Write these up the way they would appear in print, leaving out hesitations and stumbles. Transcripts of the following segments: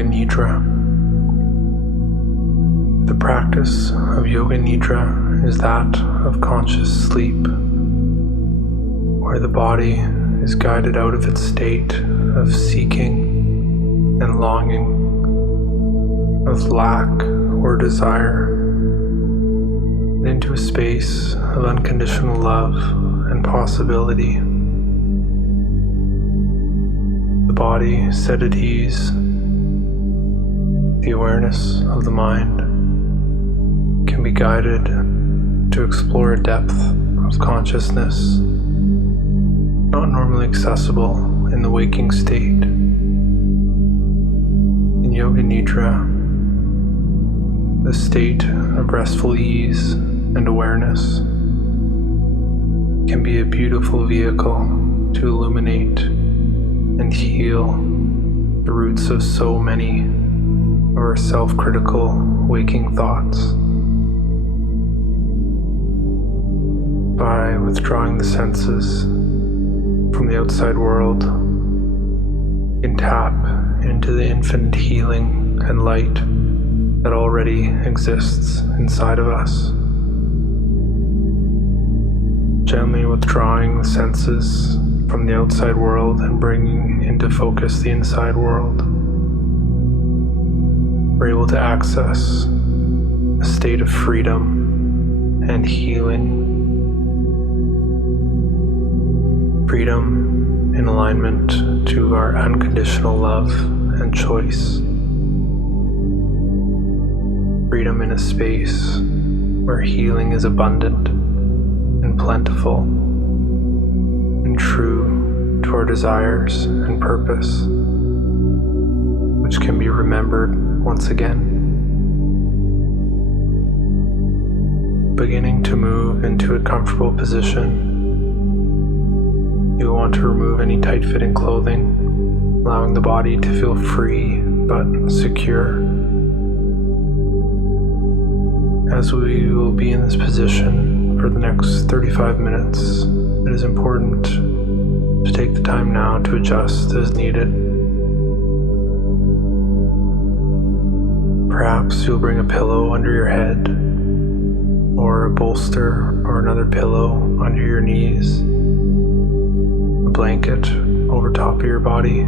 Yoga Nidra. The practice of Yoga Nidra is that of conscious sleep, where the body is guided out of its state of seeking and longing, of lack or desire, and into a space of unconditional love and possibility. The body set at ease, the awareness of the mind can be guided to explore a depth of consciousness not normally accessible in the waking state. In Yoga Nidra, the state of restful ease and awareness can be a beautiful vehicle to illuminate and heal the roots of so many of our self-critical waking thoughts. By withdrawing the senses from the outside world, we can tap into the infinite healing and light that already exists inside of us. Gently withdrawing the senses from the outside world and bringing into focus the inside world, we're able to access a state of freedom and healing. Freedom in alignment to our unconditional love and choice. Freedom in a space where healing is abundant and plentiful and true to our desires and purpose, which can be remembered once again. Beginning to move into a comfortable position, you'll want to remove any tight-fitting clothing, allowing the body to feel free but secure. As we will be in this position for the next 35 minutes, it is important to take the time now to adjust as needed. Perhaps you'll bring a pillow under your head, or a bolster or another pillow under your knees, a blanket over top of your body,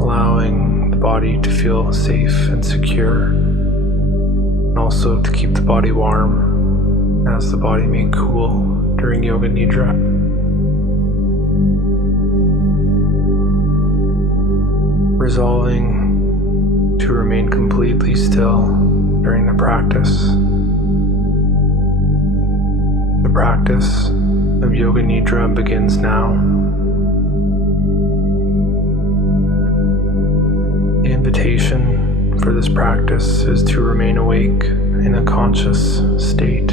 allowing the body to feel safe and secure, and also to keep the body warm, as the body may cool during Yoga Nidra. Resolving to remain completely still during the practice. The practice of Yoga Nidra begins now. The invitation for this practice is to remain awake in a conscious state,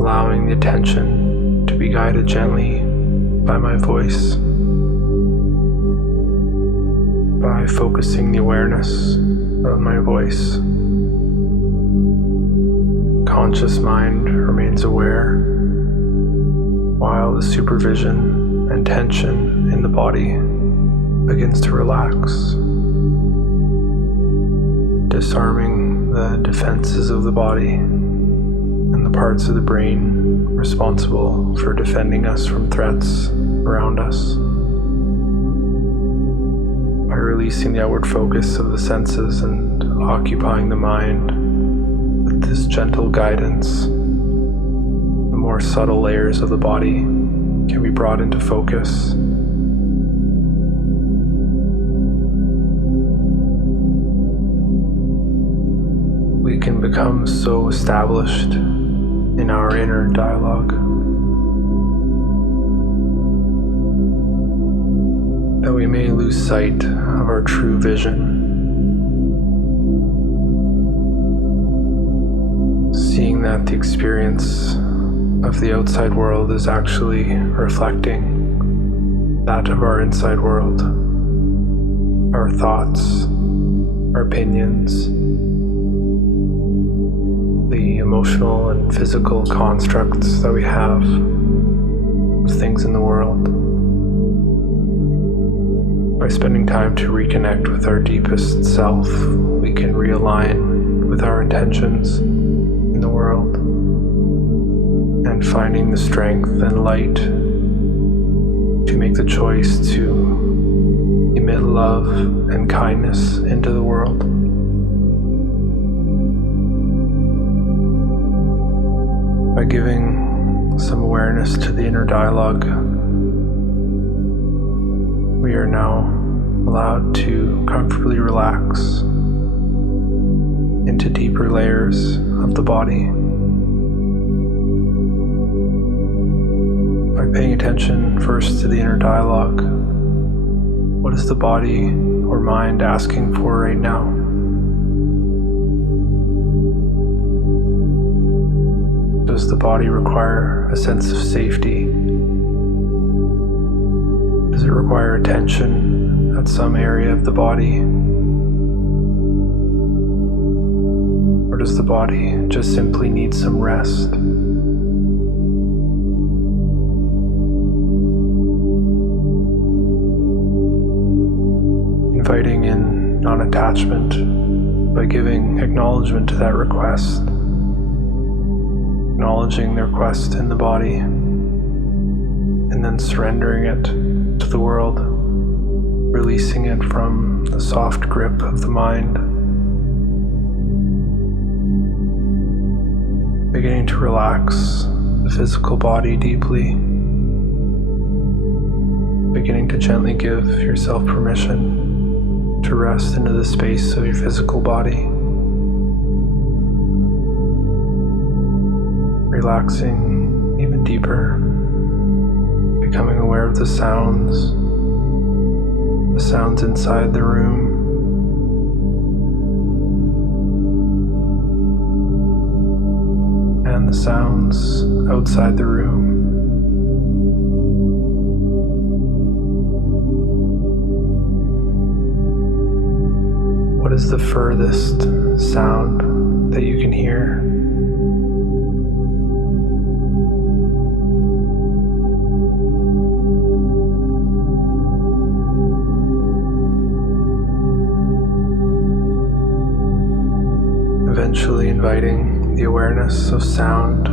allowing the attention to be guided gently by my voice, by focusing the awareness of my voice. Conscious mind remains aware, while the supervision and tension in the body begins to relax, disarming the defenses of the body and the parts of the brain responsible for defending us from threats around us. By releasing the outward focus of the senses and occupying the mind with this gentle guidance, the more subtle layers of the body can be brought into focus. We can become so established in our inner dialogue that we may lose sight of our true vision, seeing that the experience of the outside world is actually reflecting that of our inside world, our thoughts, our opinions, the emotional and physical constructs that we have of things in the world. By spending time to reconnect with our deepest self, we can realign with our intentions in the world and finding the strength and light to make the choice to emit love and kindness into the world. By giving some awareness to the inner dialogue, we are now allowed to comfortably relax into deeper layers of the body. By paying attention first to the inner dialogue, what is the body or mind asking for right now? Does the body require a sense of safety? Does it require attention at some area of the body? Or does the body just simply need some rest? Inviting in non-attachment by giving acknowledgement to that request, acknowledging the request in the body, and then surrendering it to the world, releasing it from the soft grip of the mind, beginning to relax the physical body deeply, beginning to gently give yourself permission to rest into the space of your physical body, relaxing even deeper, becoming aware of the sounds inside the room, and the sounds outside the room. What is the furthest sound that you can hear? Eventually inviting the awareness of sound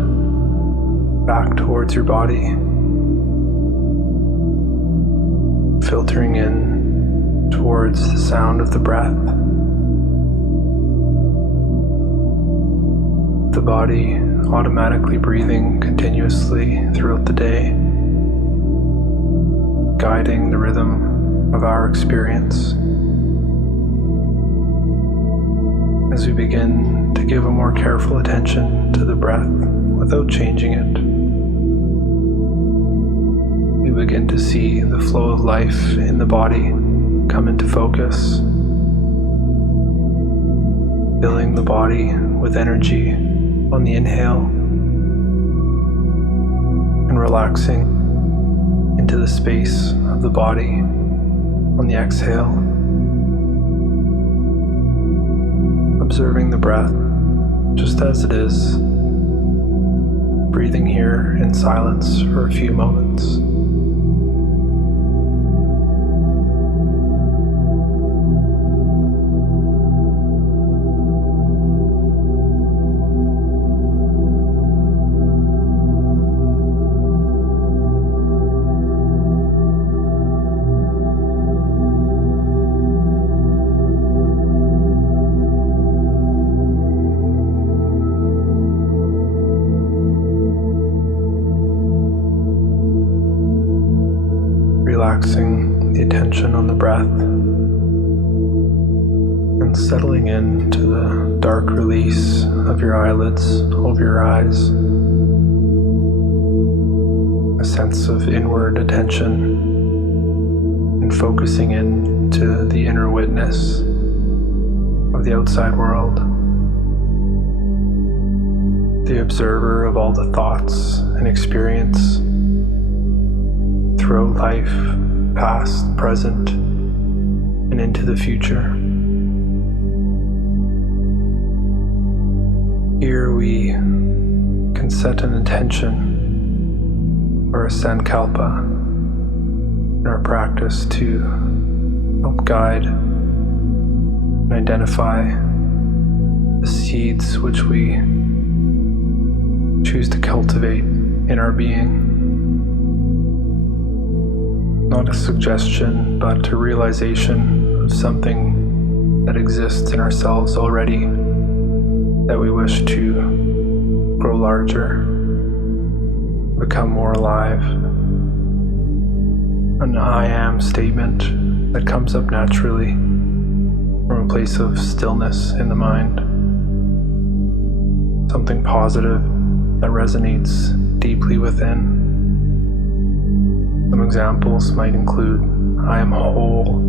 back towards your body, filtering in towards the sound of the breath. The body automatically breathing continuously throughout the day, guiding the rhythm of our experience. As we begin to give a more careful attention to the breath without changing it, we begin to see the flow of life in the body come into focus, filling the body with energy on the inhale and relaxing into the space of the body on the exhale. Observing the breath just as it is, breathing here in silence for a few moments. Relaxing the attention on the breath and settling into the dark release of your eyelids over your eyes. A sense of inward attention and focusing into the inner witness of the outside world, the observer of all the thoughts and experience throughout life, past, present, and into the future. Here we can set an intention or a sankalpa in our practice to help guide and identify the seeds which we choose to cultivate in our being. Not a suggestion, but a realization of something that exists in ourselves already that we wish to grow larger, become more alive. An I am statement that comes up naturally from a place of stillness in the mind. Something positive that resonates deeply within. Some examples might include, I am whole,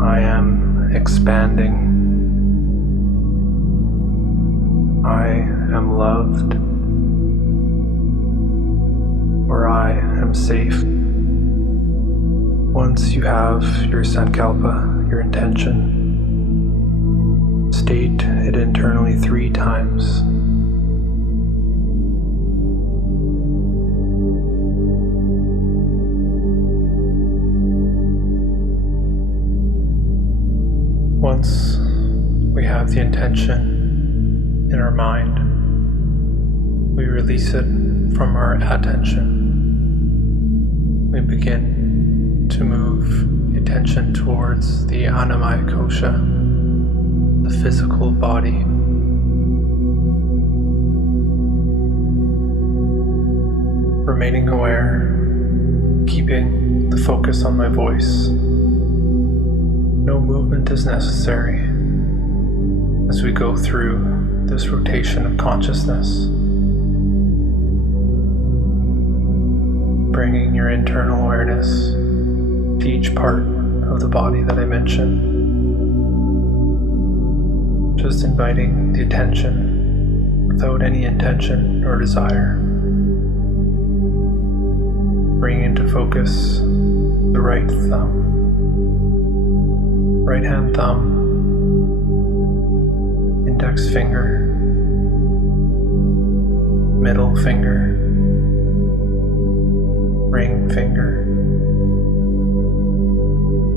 I am expanding, I am loved, or I am safe. Once you have your sankalpa, your intention, state it internally 3 times. Once we have the intention in our mind, we release it from our attention. We begin to move the attention towards the Annamaya Kosha, the physical body. Remaining aware, keeping the focus on my voice. No movement is necessary as we go through this rotation of consciousness. Bringing your internal awareness to each part of the body that I mentioned. Just inviting the attention without any intention or desire. Bringing into focus the right thumb. Right hand thumb, index finger, middle finger, ring finger,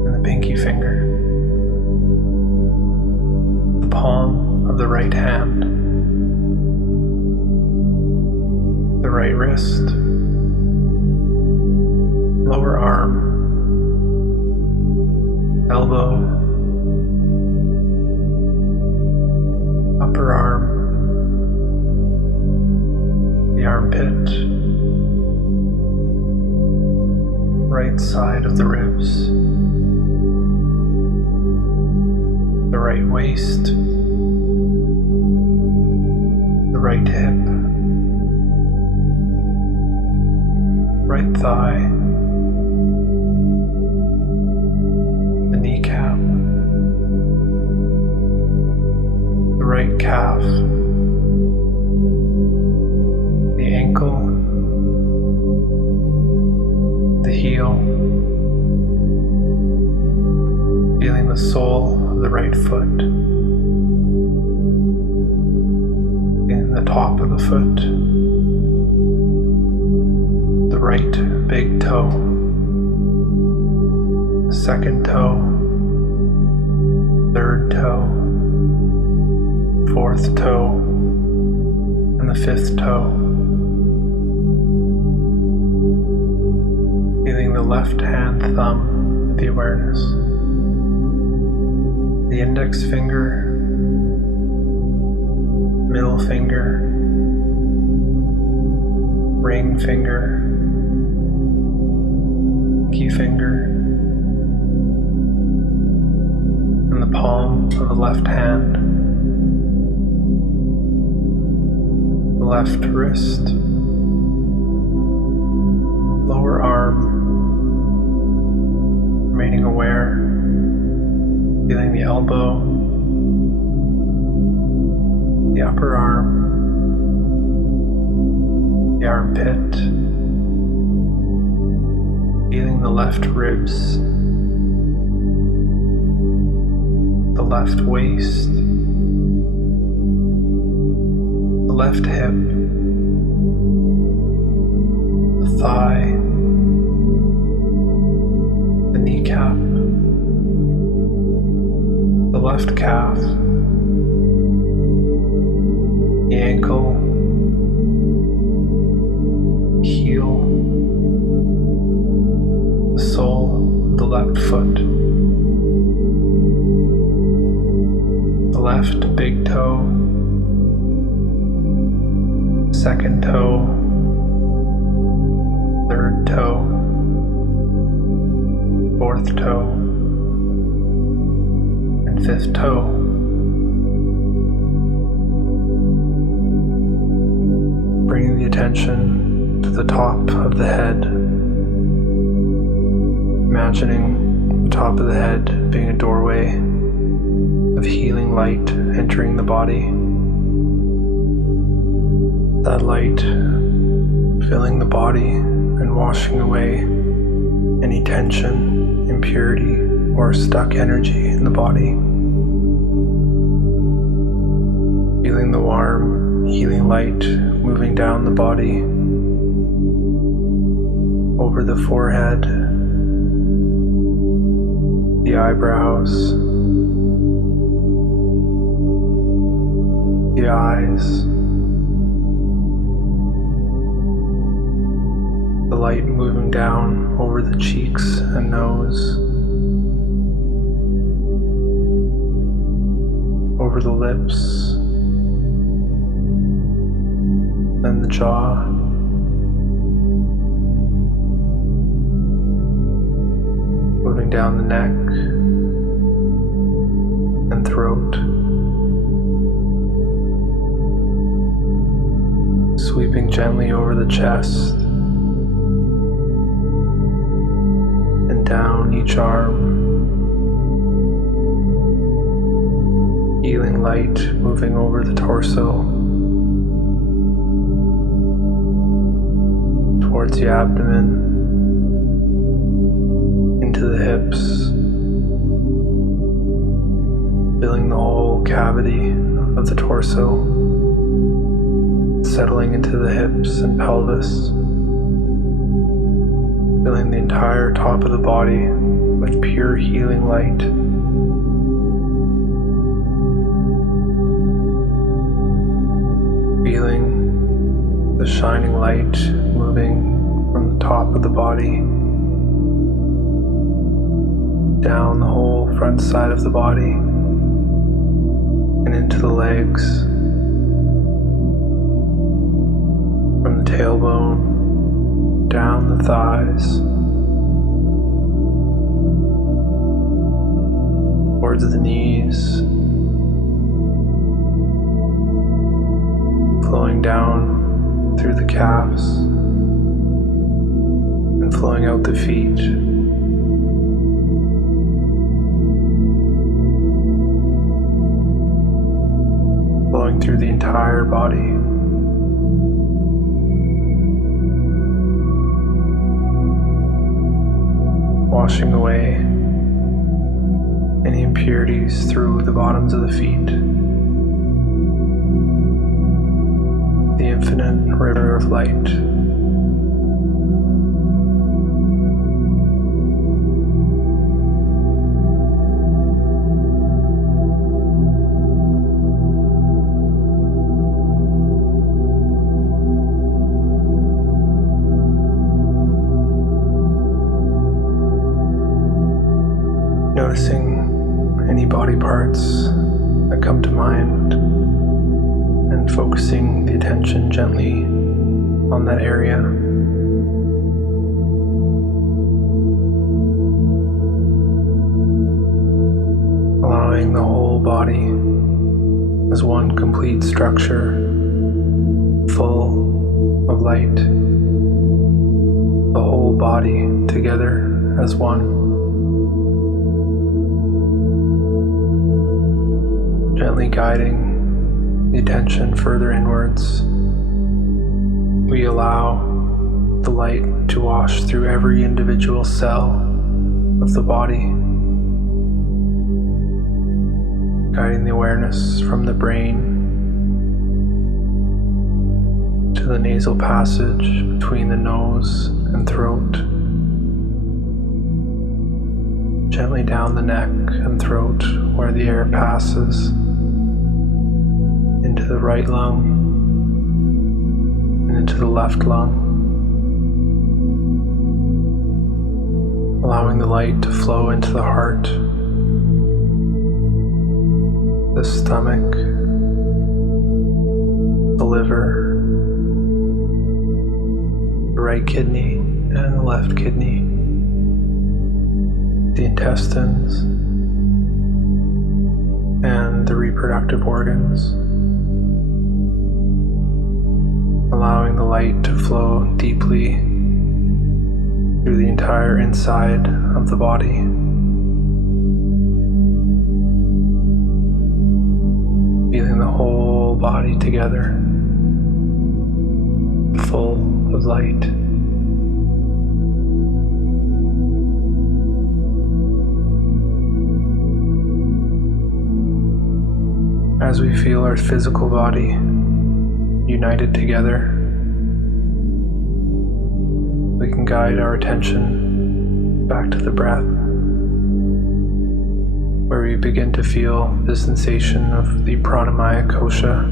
and the pinky finger. The palm of the right hand, the right wrist, lower arm, elbow, upper arm, the armpit, right side of the ribs, the right waist, the right hip, right thigh, the kneecap, the right calf, the ankle, the heel, feeling the sole of the right foot, feeling the top of the foot, the right big toe, the second toe, third toe, fourth toe, and the fifth toe. Feeling the left hand thumb with the awareness. The index finger, middle finger, ring finger, key finger, and the palm of the left hand, the left wrist, lower arm, remaining aware, feeling the elbow, the upper arm, the armpit, feeling the left ribs, the left waist, the left hip, the thigh, the kneecap, left calf, the ankle, heel, the sole of the left foot, the left big toe, second toe, third toe, fourth toe, and fifth toe. Bringing the attention to the top of the head, imagining the top of the head being a doorway of healing light entering the body. That light filling the body and washing away any tension, impurity, or stuck energy in the body. Feeling the warm, healing light moving down the body, over the forehead, the eyebrows, the eyes, the light moving down over the cheeks and nose, over the lips, and the jaw, moving down the neck and throat, sweeping gently over the chest and down each arm, healing light moving over the torso, towards the abdomen, into the hips, filling the whole cavity of the torso, settling into the hips and pelvis, filling the entire top of the body with pure healing light. Feeling the shining light moving from the top of the body down the whole front side of the body and into the legs, from the tailbone down the thighs, towards the knees, flowing down through the calves and flowing out the feet. Flowing through the entire body. Washing away any impurities through the bottoms of the feet. The infinite river of light. Noticing any body parts that come to mind and focusing the attention gently on that area. Allowing the whole body as one complete structure, full of light. The whole body together as one. Gently guiding the attention further inwards, we allow the light to wash through every individual cell of the body, guiding the awareness from the brain to the nasal passage between the nose and throat, gently down the neck and throat where the air passes into the right lung and into the left lung, allowing the light to flow into the heart, the stomach, the liver, the right kidney and the left kidney, the intestines, and the reproductive organs, allowing the light to flow deeply through the entire inside of the body. Feeling the whole body together, full of light. As we feel our physical body united together, we can guide our attention back to the breath, where we begin to feel the sensation of the pranamaya kosha,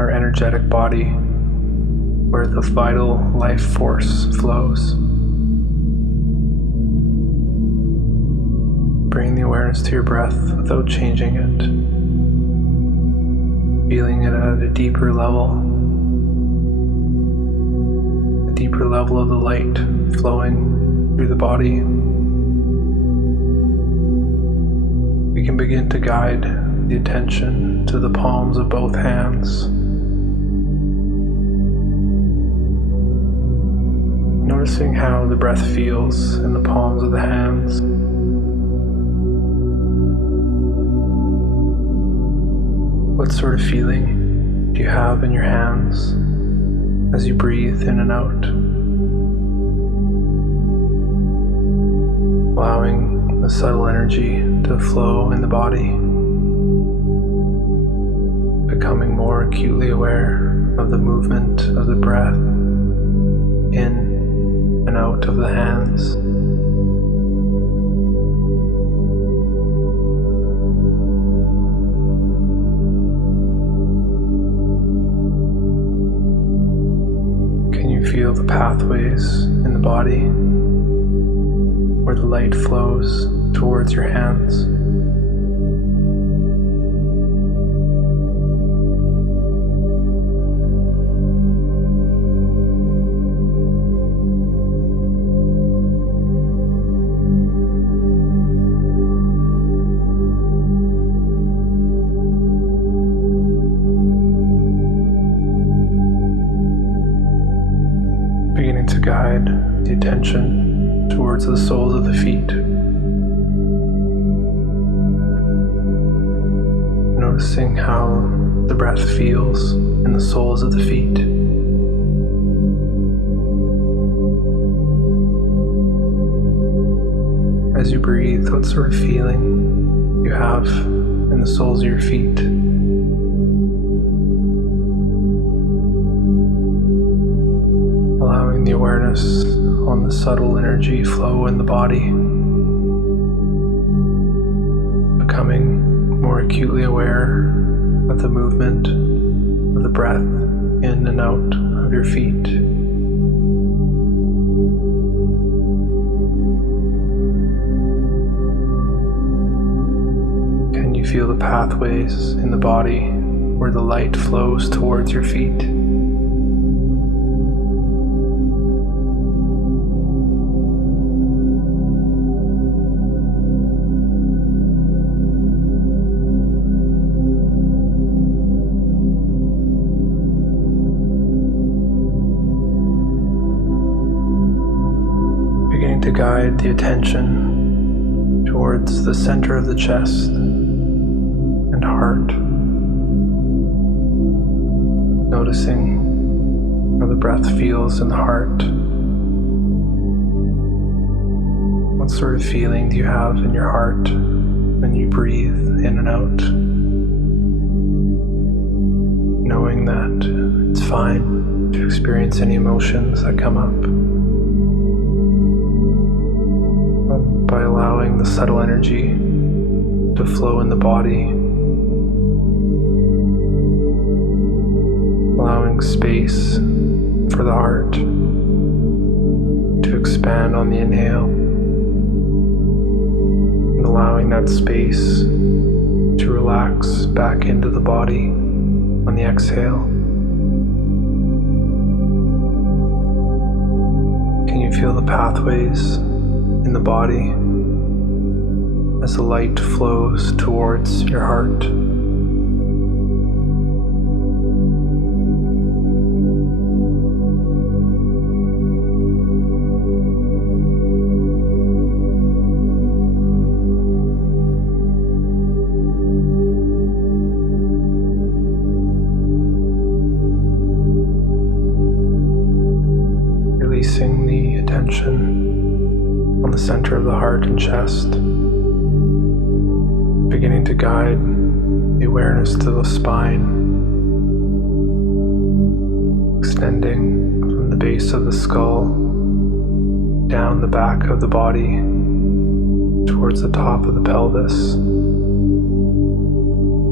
our energetic body, where the vital life force flows. Bring the awareness to your breath without changing it, feeling it at a deeper level of the light flowing through the body. We can begin to guide the attention to the palms of both hands, noticing how the breath feels in the palms of the hands. What sort of feeling do you have in your hands as you breathe in and out? Allowing the subtle energy to flow in the body, becoming more acutely aware of the movement of the breath in and out of the hands. Feel the pathways in the body where the light flows towards your hands. Beginning to guide the attention towards the soles of the feet. Noticing how the breath feels in the soles of the feet. As you breathe, what sort of feeling you have in the soles of your feet? Allowing the awareness on the subtle energy flow in the body, becoming more acutely aware of the movement of the breath in and out of your feet. Can you feel the pathways in the body where the light flows towards your feet? To guide the attention towards the center of the chest and heart, noticing how the breath feels in the heart. What sort of feeling do you have in your heart when you breathe in and out? Knowing that it's fine to experience any emotions that come up. By allowing the subtle energy to flow in the body, allowing space for the heart to expand on the inhale, and allowing that space to relax back into the body on the exhale. Can you feel the pathways in the body as the light flows towards your heart? Releasing the attention on the center of the heart and chest, beginning to guide the awareness to the spine, extending from the base of the skull down the back of the body towards the top of the pelvis, a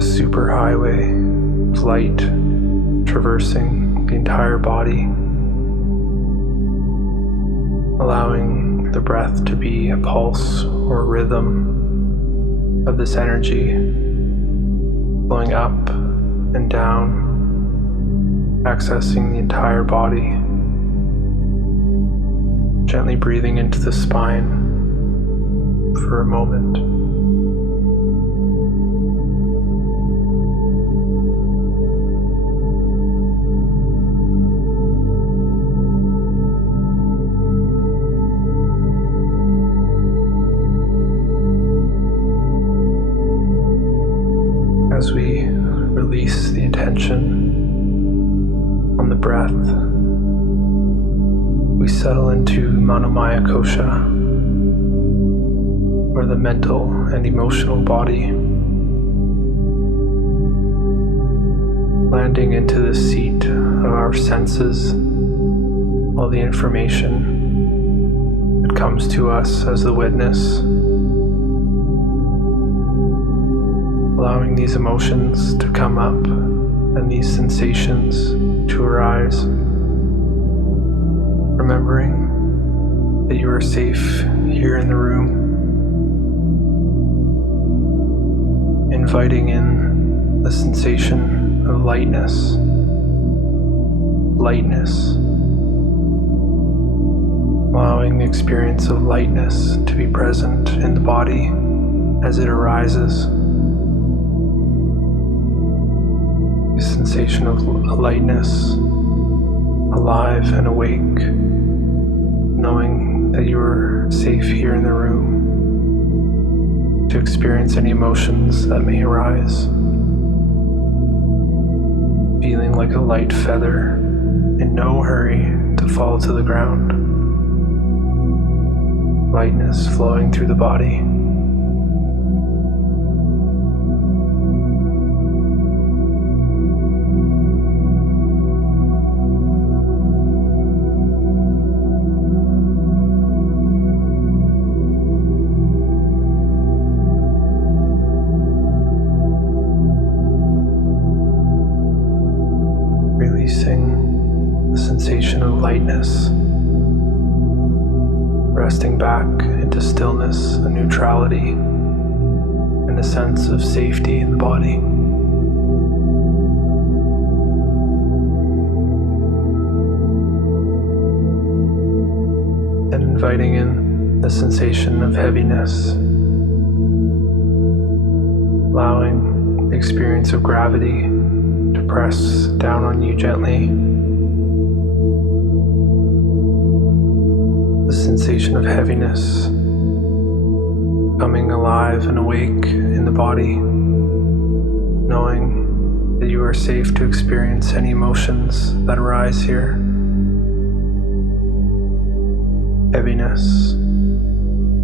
superhighway of light traversing the entire body, allowing the breath to be a pulse or rhythm of this energy flowing up and down, accessing the entire body, gently breathing into the spine for a moment. As we release the attention on the breath, we settle into Manomaya Kosha, or the mental and emotional body, landing into the seat of our senses, all the information that comes to us as the witness, allowing these emotions to come up and these sensations to arise, remembering that you are safe here in the room, inviting in the sensation of lightness, allowing the experience of lightness to be present in the body as it arises. The sensation of lightness, alive and awake, knowing that you are safe here in the room to experience any emotions that may arise, feeling like a light feather in no hurry to fall to the ground, lightness flowing through the body. Releasing the sensation of lightness, resting back into stillness and neutrality, and a sense of safety in the body. And inviting in the sensation of heaviness, allowing the experience of gravity to press down on you gently. The sensation of heaviness coming alive and awake in the body, knowing that you are safe to experience any emotions that arise here. Heaviness,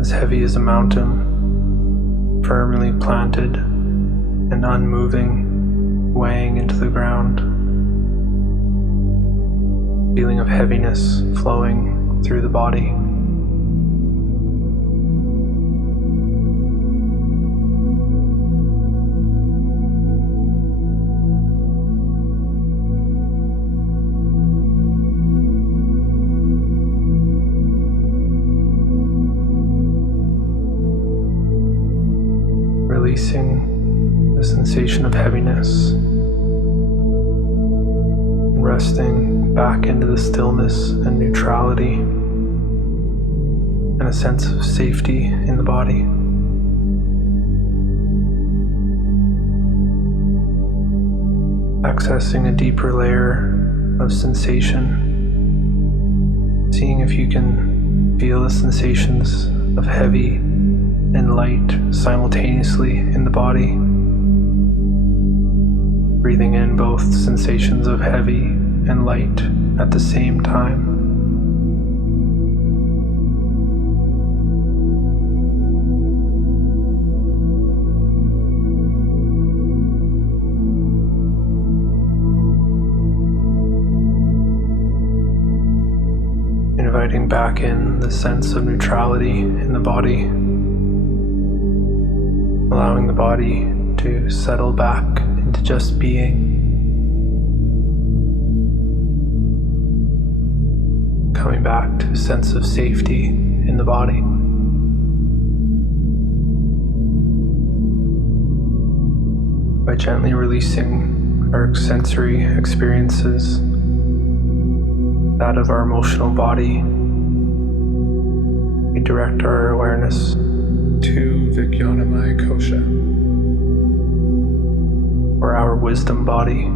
as heavy as a mountain, firmly planted and unmoving, weighing into the ground. Feeling of heaviness flowing through the body. sensation of heaviness, and resting back into the stillness and neutrality and a sense of safety in the body. Accessing a deeper layer of sensation, seeing if you can feel the sensations of heavy and light simultaneously in the body. Breathing in both sensations of heavy and light at the same time. Inviting back in the sense of neutrality in the body, allowing the body to settle back into just being, coming back to a sense of safety in the body. By gently releasing our sensory experiences, that of our emotional body, we direct our awareness to Vijnanamaya Kosha, or our wisdom body,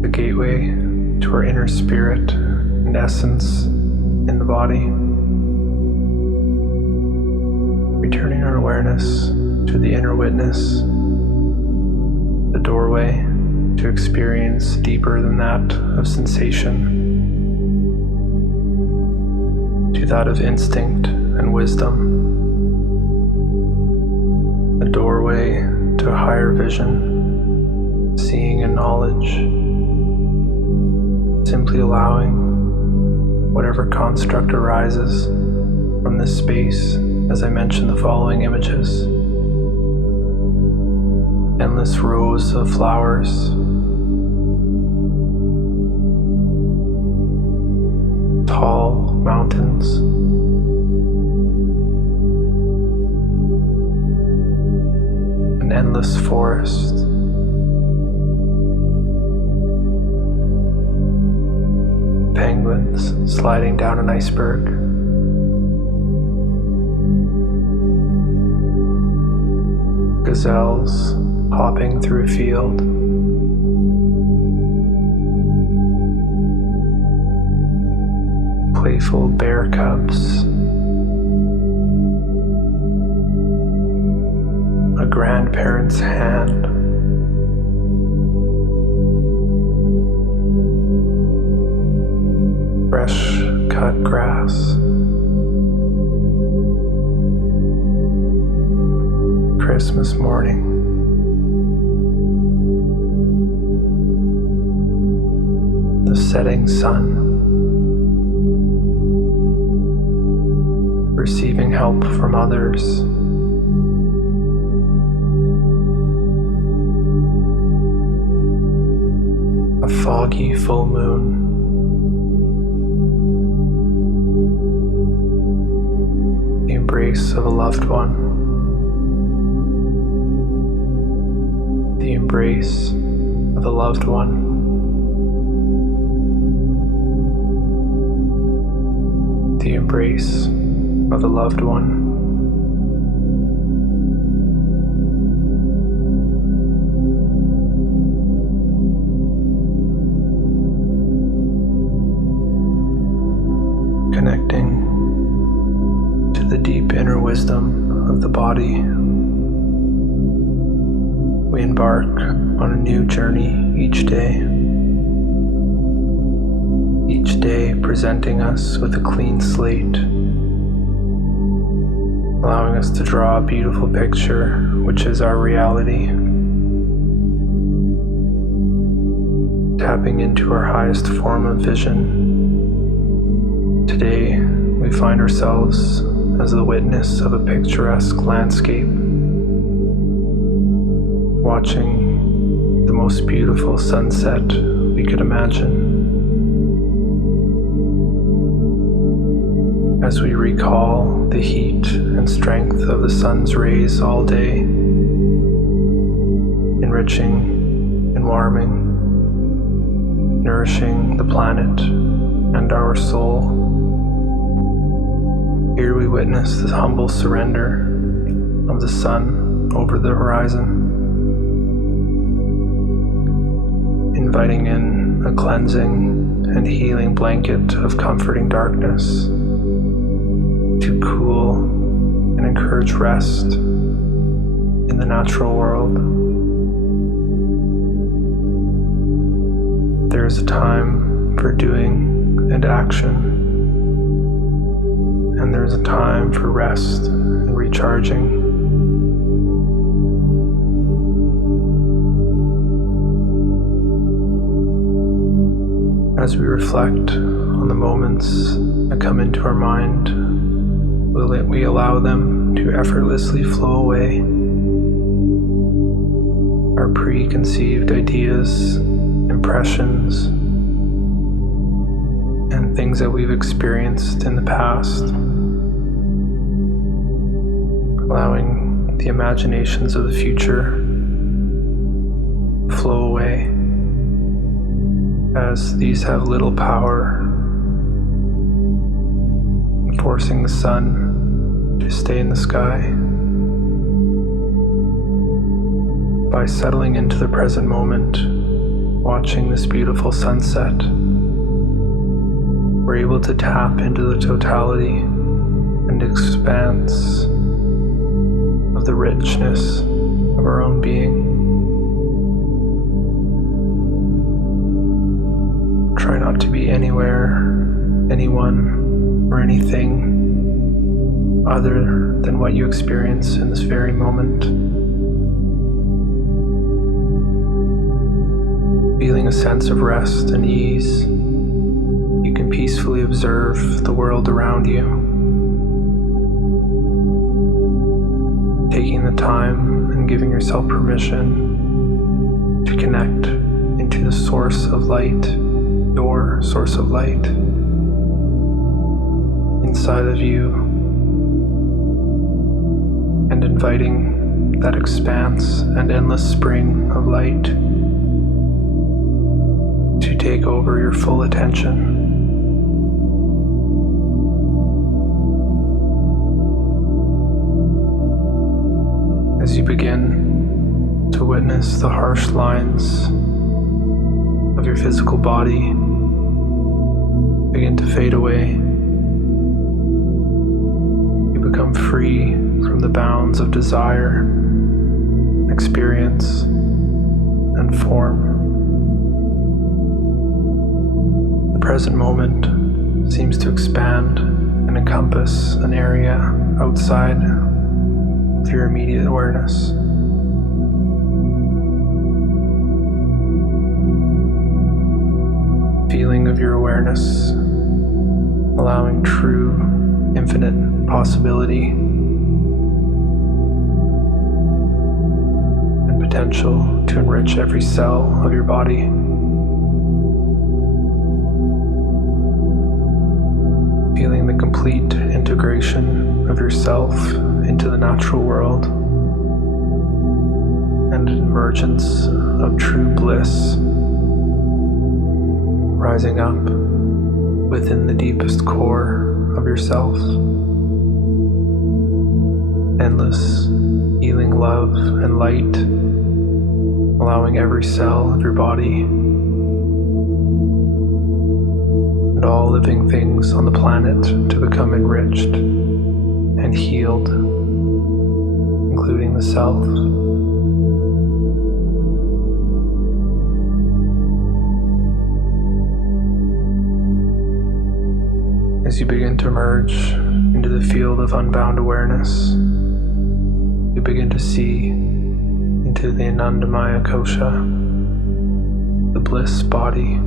the gateway to our inner spirit and essence in the body. Returning our awareness to the inner witness, the doorway to experience deeper than that of sensation, to that of instinct and wisdom, a doorway to a higher vision, seeing and knowledge, simply allowing whatever construct arises from this space. As I mentioned, the following images: endless rows of flowers, tall mountains, an endless forest, penguins sliding down an iceberg, gazelles hopping through a field, playful bear cubs, a grandparent's hand, fresh cut grass, Christmas morning, the setting sun, receiving help from others, a foggy full moon, the embrace of a loved one, the embrace of a loved one, the embrace of a loved one. Connecting to the deep inner wisdom of the body, we embark on a new journey each day presenting us with a clean slate, allowing us to draw a beautiful picture, which is our reality, tapping into our highest form of vision. Today, we find ourselves as the witness of a picturesque landscape, watching the most beautiful sunset we could imagine. as we recall the heat and strength of the sun's rays all day, enriching and warming, nourishing the planet and our soul. Here we witness the humble surrender of the sun over the horizon, inviting in a cleansing and healing blanket of comforting darkness to cool and encourage rest in the natural world. There is a time for doing and action, and there is a time for rest and recharging. As we reflect on the moments that come into our mind, we allow them to effortlessly flow away. Our preconceived ideas, impressions, and things that we've experienced in the past, allowing the imaginations of the future to flow away, as these have little power, forcing the sun to stay in the sky. By settling into the present moment, watching this beautiful sunset, we're able to tap into the totality and expanse of the richness of our own being. Try not to be anywhere, anyone, or anything other than what you experience in this very moment. Feeling a sense of rest and ease, you can peacefully observe the world around you, taking the time and giving yourself permission to connect into the source of light, your source of light inside of you, and inviting that expanse and endless spring of light to take over your full attention. As you begin to witness the harsh lines of your physical body begin to fade away, you become free from the bounds of desire, experience, and form. The present moment seems to expand and encompass an area outside of your immediate awareness. Feeling of your awareness, allowing true, infinite possibility and potential to enrich every cell of your body. Feeling the complete integration of yourself into the natural world and an emergence of true bliss rising up within the deepest core of yourself. Endless healing love and light, allowing every cell of your body and all living things on the planet to become enriched and healed, including the self. As you begin to merge into the field of unbound awareness, you begin to see into the Anandamaya Kosha, the bliss body,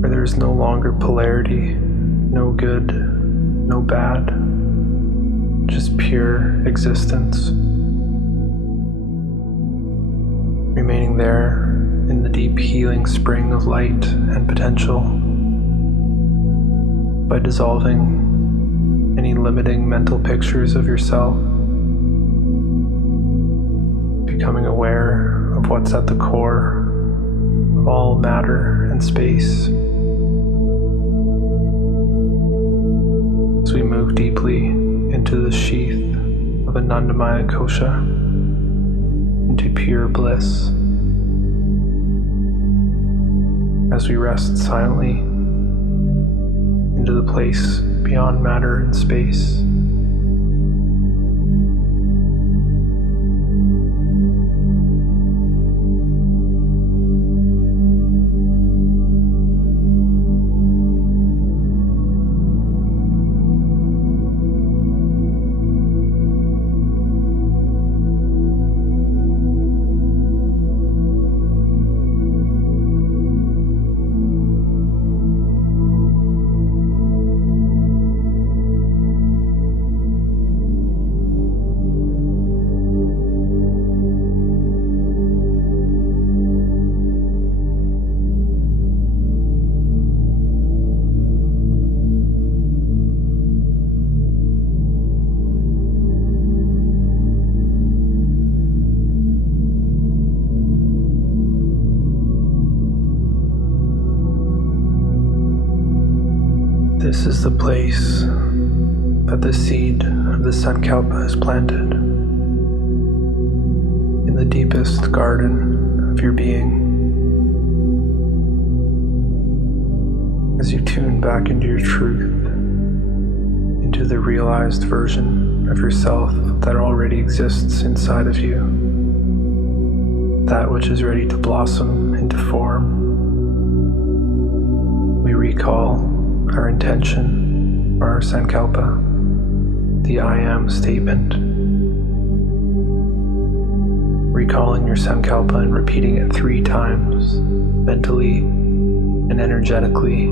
where there is no longer polarity, no good, no bad, just pure existence, remaining there in the deep healing spring of light and potential, by dissolving any limiting mental pictures of yourself, becoming aware of what's at the core of all matter and space. As we move deeply into the sheath of Anandamaya Kosha, into pure bliss, as we rest silently into the place beyond matter and space. This is the place that the seed of the Sankalpa is planted, in the deepest garden of your being. As you tune back into your truth, into the realized version of yourself that already exists inside of you, that which is ready to blossom into form, we recall our intention, or our Sankalpa, the I am statement. Recalling your Sankalpa and repeating it 3 times, mentally and energetically.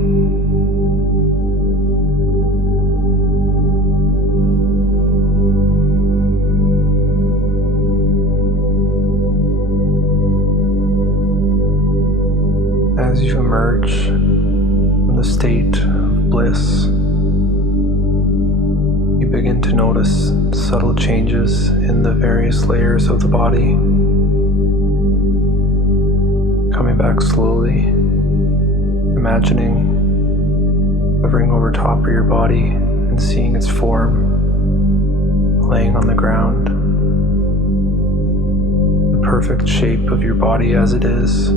As you emerge from the state of bliss, you begin to notice subtle changes in the various layers of the body, coming back slowly, imagining hovering over top of your body and seeing its form laying on the ground, the perfect shape of your body as it is,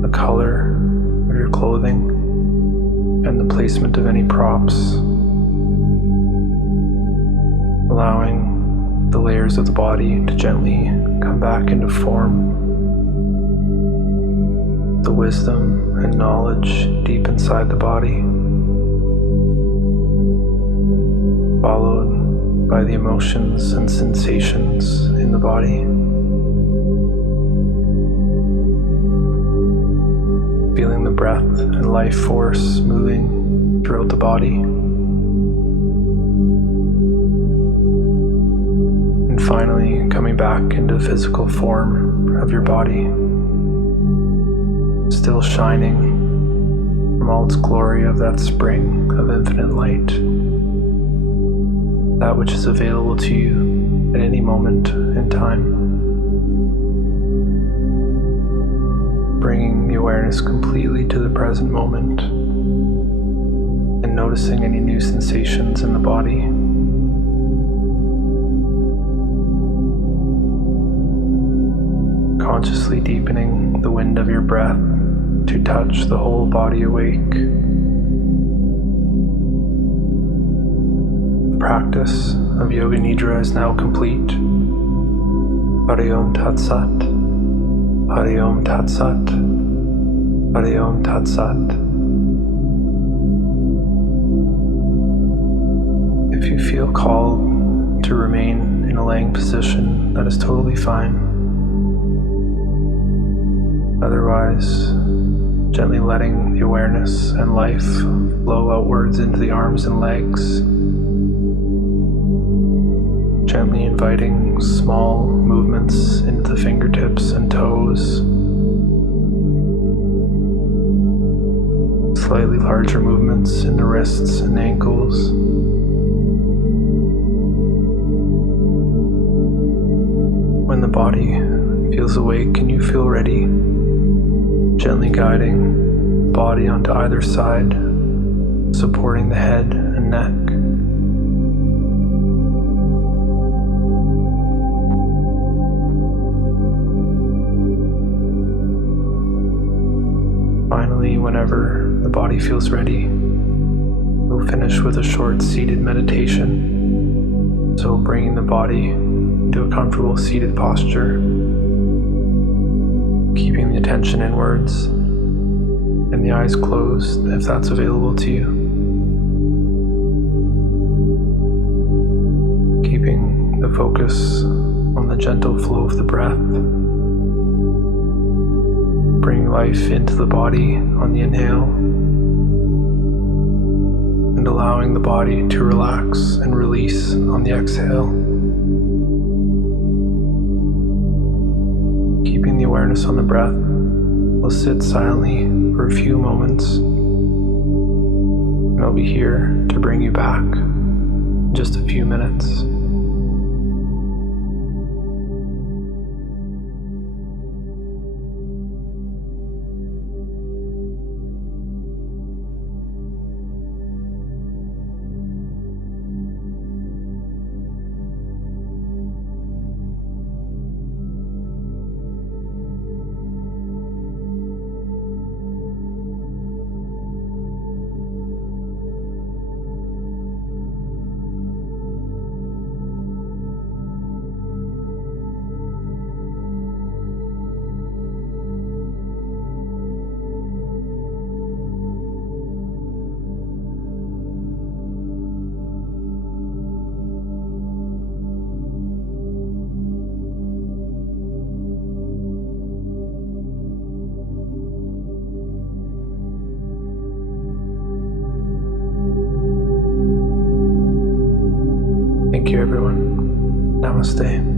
the color of your clothing, and the placement of any props, allowing the layers of the body to gently come back into form. The wisdom and knowledge deep inside the body, followed by the emotions and sensations in the body. Feeling the breath and life force moving throughout the body. And finally, coming back into the physical form of your body, still shining from all its glory of that spring of infinite light, that which is available to you at any moment in time. Bringing the awareness completely to the present moment and noticing any new sensations in the body. Consciously deepening the wind of your breath to touch the whole body awake. The practice of Yoga Nidra is now complete. Hari Om Tat Sat. Hari Om Tat Sat. Hari Om Tat Sat. If you feel called to remain in a laying position, that is totally fine. Otherwise, gently letting the awareness and life flow outwards into the arms and legs. Gently inviting small movements into the fingertips and toes. Slightly slightly larger movements in the wrists and ankles. When the body feels awake and you feel ready, gently guiding the body onto either side, supporting the head and neck. Finally, whenever the body feels ready, we'll finish with a short seated meditation. So bringing the body into a comfortable seated posture, keeping the attention inwards and the eyes closed if that's available to you. Keeping the focus on the gentle flow of the breath. Bring life into the body on the inhale and allowing the body to relax and release on the exhale. Keeping the awareness on the breath, we'll sit silently for a few moments and I'll be here to bring you back in just a few minutes. Thank you, everyone. Namaste.